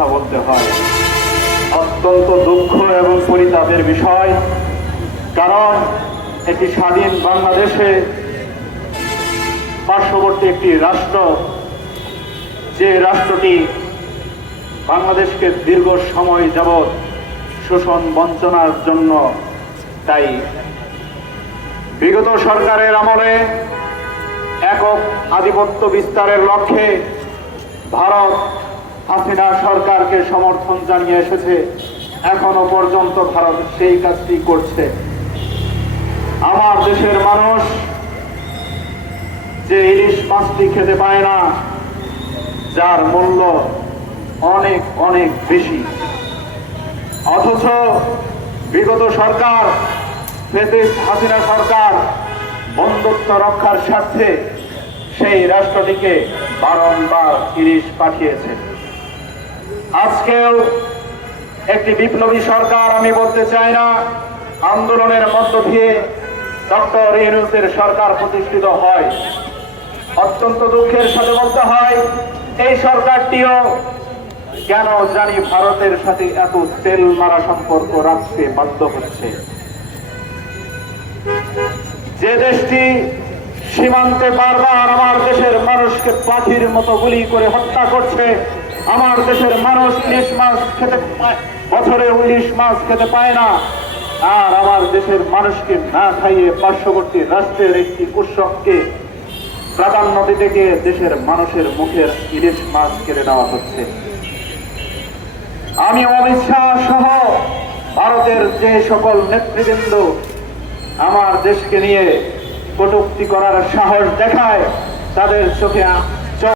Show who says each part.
Speaker 1: কথা বলতে হয়। অত্যন্ত দুঃখ এবং পরিতাপের বিষয়, কারণ একটি স্বাধীন বাংলাদেশে পার্শ্ববর্তী একটি রাষ্ট্র। যে রাষ্ট্রটি বাংলাদেশকে দীর্ঘ সময় যাবৎ শোষণ বঞ্চনার জন্য তাই বিগত সরকারের আমলে একক আধিপত্য বিস্তারের লক্ষ্যে ভারত হাসিনা সরকারকে সমর্থন জানিয়ে এসেছে, এখনও পর্যন্ত ভারত সেই কাজটি করছে। আমার দেশের মানুষ যে ইলিশ মাছটি খেতে পায় না, যার মূল্য অনেক অনেক বেশি। অথচ বিগত সরকার হাসিনা সরকার বন্ধুত্ব রক্ষার স্বার্থে সেই রাষ্ট্রটিকে বারংবার ইলিশ পাঠিয়েছে। আজকেও একটি বিপ্লবী সরকার, আমি বলতে চাই না, আন্দোলনের মধ্য দিয়ে ডক্টর ইউনুসের সরকার প্রতিষ্ঠিত হয়। অত্যন্ত দুঃখের সাথে বলতে হয়, এই সরকারটিও কেন জানি ভারতের সাথে এত তেল মারা সম্পর্ক রাখতে বাধ্য হচ্ছে। যে দেশটি সীমান্তে বারবার আমার দেশের মানুষকে পাখির মতো গুলি করে হত্যা করছে আমার দেশের মানুষ ইলিশ মাছ খেতে বছরে ইলিশ মাছ খেতে পায় না। আর আমার দেশের মানুষকে না খাইয়ে পার্শ্ববর্তী রাষ্ট্রের একটি উৎসবকে প্রাধান্য দিতে গিয়ে দেশের মানুষের মুখের ইলিশ মাছ কেড়ে নেওয়া হচ্ছে। আমি অমিত শাহ সহ ভারতের যে সকল নেতৃবৃন্দ আমার দেশকে নিয়ে কটুক্তি করার সাহস দেখায়, তাদের চোখে